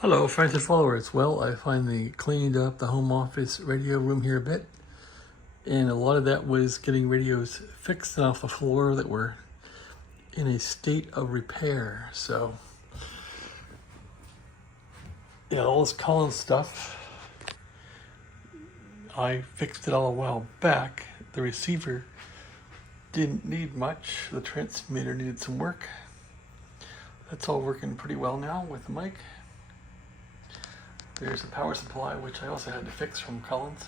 Hello, friends and followers. Well, I finally cleaned up the home office radio room here a bit, and a lot of that was getting radios fixed off the floor that were in a state of repair. So, yeah, all this Collins stuff, I fixed it all a while back. The receiver didn't need much. The transmitter needed some work. That's all working pretty well now with the mic. There's a power supply, which I also had to fix from Collins.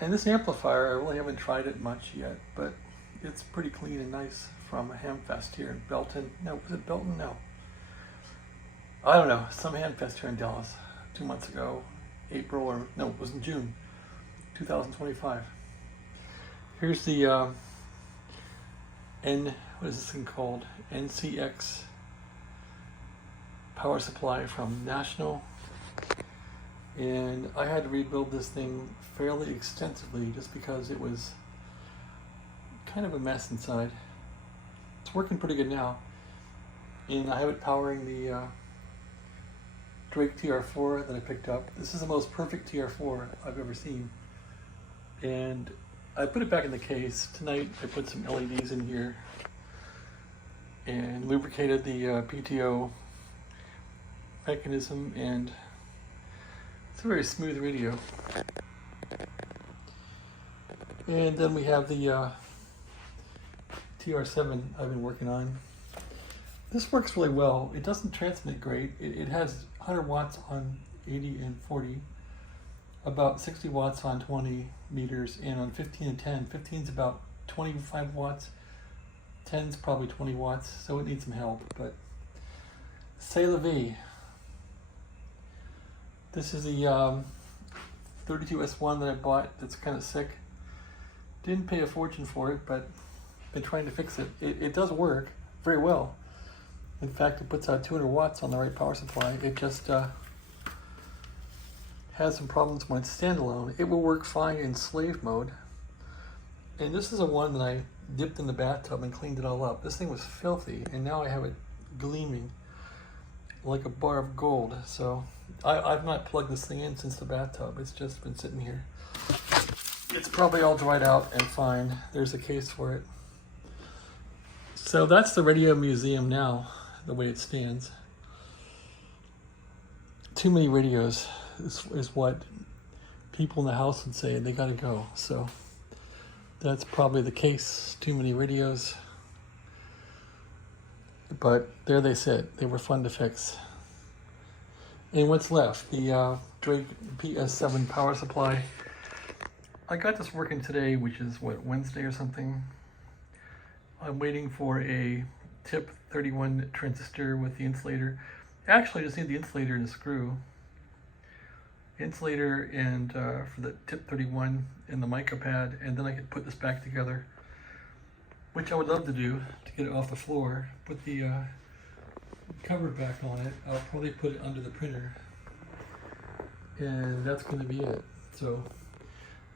And this amplifier, I really haven't tried it much yet, but it's pretty clean and nice from a Hamfest here in Belton. No, was it Belton? No. I don't know, some Hamfest here in Dallas 2 months ago, April, or no, it was in June 2025. Here's the what is this thing called? NCX power supply from National. And I had to rebuild this thing fairly extensively just because it was kind of a mess inside. It's working pretty good now. And I have it powering the Drake TR4 that I picked up. This is the most perfect TR4 I've ever seen. And I put it back in the case. Tonight I put some LEDs in here and lubricated the PTO mechanism, and it's a very smooth radio. And then we have the TR7 I've been working on. This works really well. It doesn't transmit great. It has 100 watts on 80 and 40, about 60 watts on 20 meters, and on 15 and 10. 15's about 25 watts, 10's probably 20 watts, so it needs some help, but c'est la vie. This is the 32S1 that I bought that's kind of sick. Didn't pay a fortune for it, but been trying to fix it. It does work very well. In fact, it puts out 200 watts on the right power supply. It just has some problems when it's standalone. It will work fine in slave mode. And this is a one that I dipped in the bathtub and cleaned it all up. This thing was filthy, and now I have it gleaming like a bar of gold. So I've not plugged this thing in since the bathtub. It's just been sitting here. It's probably all dried out and fine. There's a case for it. So that's the radio museum now, the way it stands. Too many radios is what people in the house would say, and they gotta go. So that's probably the case. Too many radios. But there they sit. They were fun to fix. And what's left? The Drake PS7 power supply. I got this working today, which is what, Wednesday or something. I'm waiting for a tip 31 transistor with the insulator. Actually, I just need the insulator and a screw. Insulator and for the tip 31 and the mica pad, and then I could put this back together, which I would love to do to get it off the floor. Put the cover back on it. I'll probably put it under the printer, and that's going to be it. So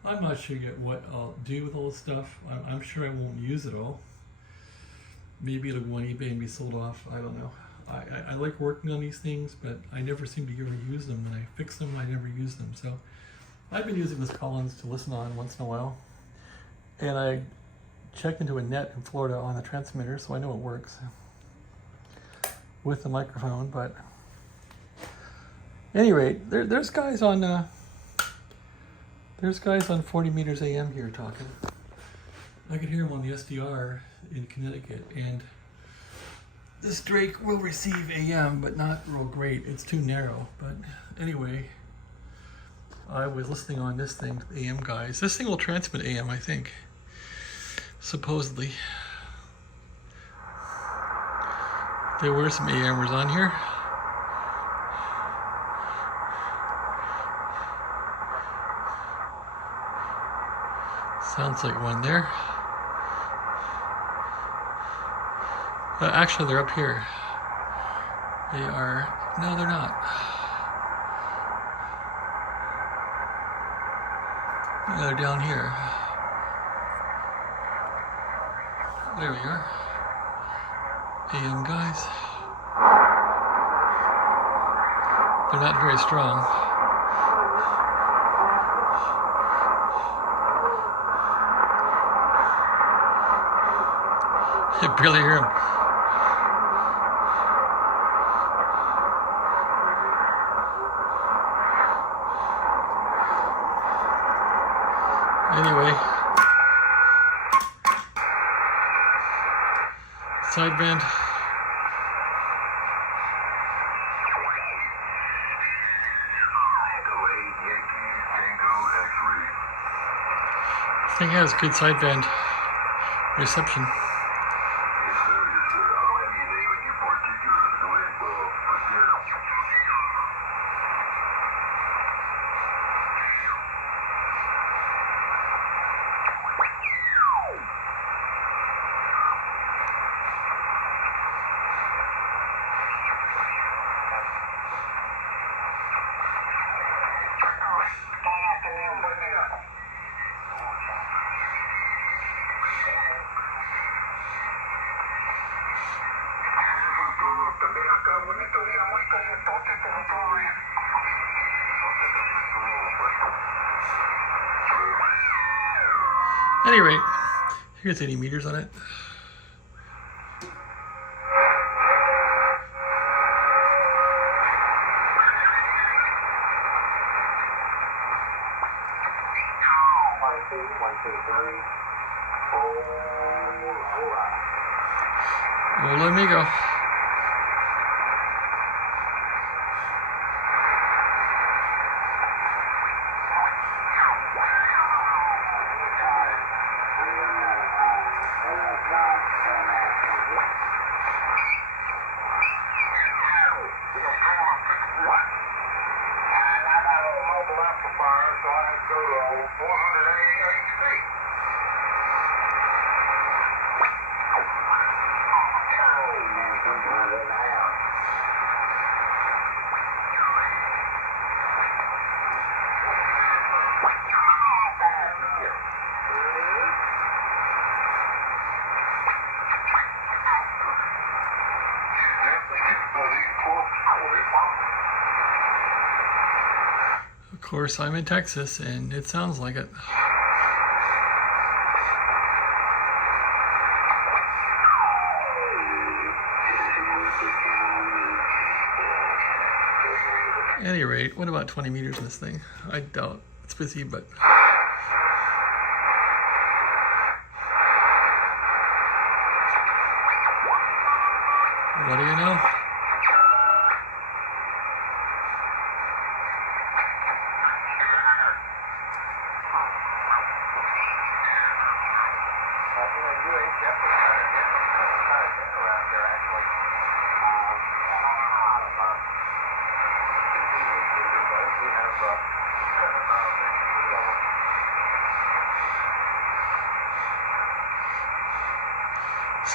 I'm not sure yet what I'll do with all this stuff. I'm sure I won't use it all. Maybe it'll go on eBay and be sold off. I don't know. I like working on these things, but I never seem to ever use them. When I fix them, I never use them. So I've been using this Collins to listen on once in a while, and I checked into a net in Florida on the transmitter, so I know it works with the microphone. But at any rate, there's guys on 40 meters AM here talking. I could hear them on the SDR in Connecticut, and this Drake will receive AM, but not real great. It's too narrow. But anyway, I was listening on this thing, AM guys. This thing will transmit AM, I think, supposedly. There were some AMers on here. Sounds like one there. Actually, they're up here. They are, no, they're not. No, they're down here. There we are. AM guys. They're not very strong. I barely hear them. Anyway, sideband. This thing has good sideband reception. At any rate, here's 80 meters on it. Well, let me go. Of course, I'm in Texas, and it sounds like it. At any rate, what about 20 meters in this thing? I doubt it's busy, but... what do you know?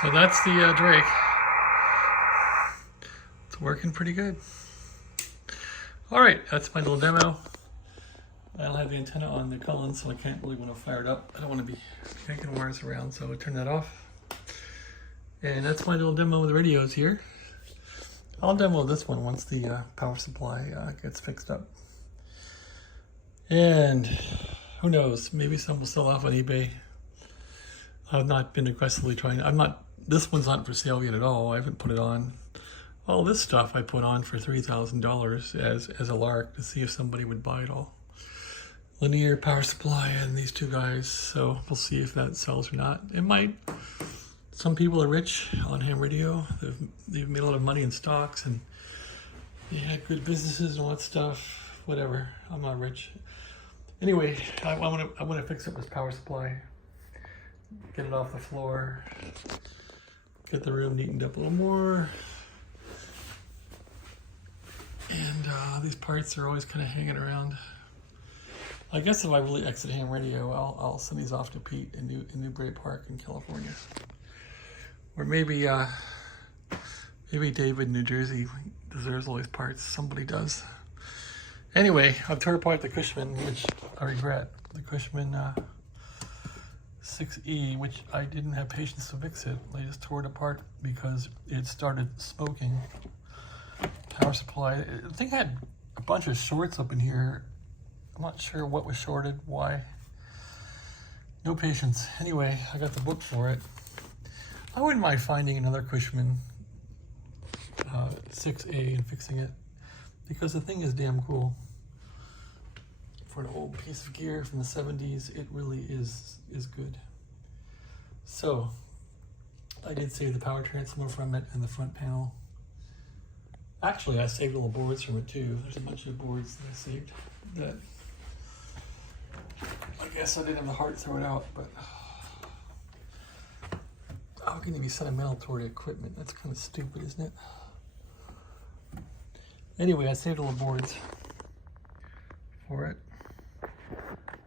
So that's the Drake. It's working pretty good. All right, that's my little demo. I don't have the antenna on the Collins, so I can't really want to fire it up. I don't want to be yanking wires around, so I'll turn that off. And that's my little demo with the radios here. I'll demo this one once the power supply gets fixed up. And who knows, maybe some will sell off on eBay. I've not been aggressively trying. This one's not for sale yet at all. I haven't put it on. All this stuff I put on for $3,000 as a lark to see if somebody would buy it all. Linear power supply and these two guys. So we'll see if that sells or not. It might. Some people are rich on ham radio. They've made a lot of money in stocks and they had good businesses and all that stuff. Whatever. I'm not rich. Anyway, I want to fix up this power supply. Get it off the floor. Get the room neatened up a little more. And these parts are always kind of hanging around. I guess if I really exit ham radio, I'll send these off to Pete in Newbury Park in California. Or maybe David in New Jersey deserves all these parts. Somebody does. Anyway, I've torn apart the Cushman, which I regret. The Cushman CE, which I didn't have patience to fix it. I just tore it apart because it started smoking. Power supply. I think I had a bunch of shorts up in here. I'm not sure what was shorted, why. No patience. Anyway, I got the book for it. I wouldn't mind finding another Cushman CE-6A and fixing it, because the thing is damn cool. For an old piece of gear from the 70s, it really is good. So, I did save the power transformer from it and the front panel. Actually, I saved all the boards from it too. There's a bunch of boards that I saved that I guess I didn't have the heart to throw it out, but how can you be sentimental toward equipment? That's kind of stupid, isn't it? Anyway, I saved all the boards for it.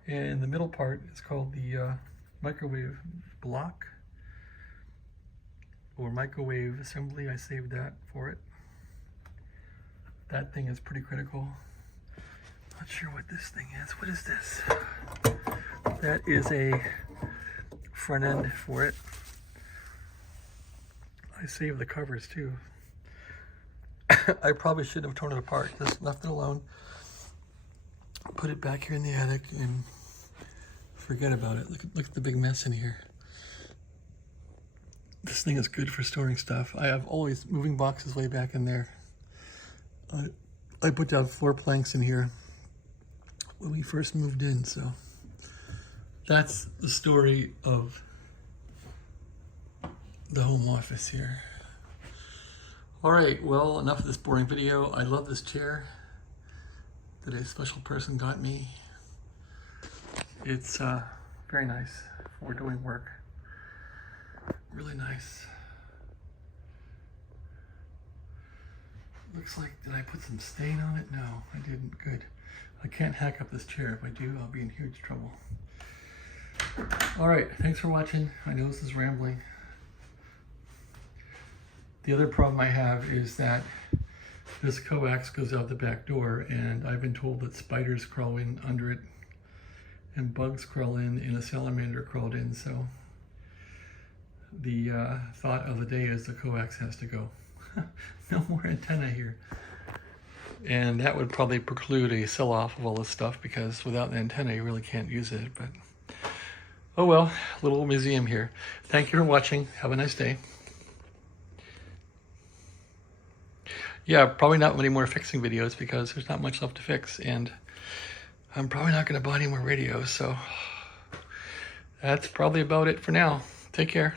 And the middle part is called the microwave block or microwave assembly. I saved that for it. That thing is pretty critical. Not sure what this thing is. What is this? That is a front end for it. I saved the covers too. I probably should have torn it apart, just left it alone. Put it back here in the attic and forget about it. Look at the big mess in here. This thing is good for storing stuff. I have always moving boxes way back in there. I put down floor planks in here when we first moved in, so that's the story of the home office here. All right, well, enough of this boring video. I love this chair that a special person got me. It's very nice for doing work. Really nice. Looks like, did I put some stain on it? No, I didn't. Good. I can't hack up this chair. If I do, I'll be in huge trouble. All right, thanks for watching. I know this is rambling. The other problem I have is that this coax goes out the back door, and I've been told that spiders crawl in under it, and bugs crawl in, and a salamander crawled in, so the thought of the day is the coax has to go. No more antenna here. And that would probably preclude a sell-off of all this stuff, because without an antenna you really can't use it, but oh well, little museum here. Thank you for watching. Have a nice day. Yeah, probably not many more fixing videos because there's not much left to fix, and I'm probably not going to buy any more radios, so that's probably about it for now. Take care.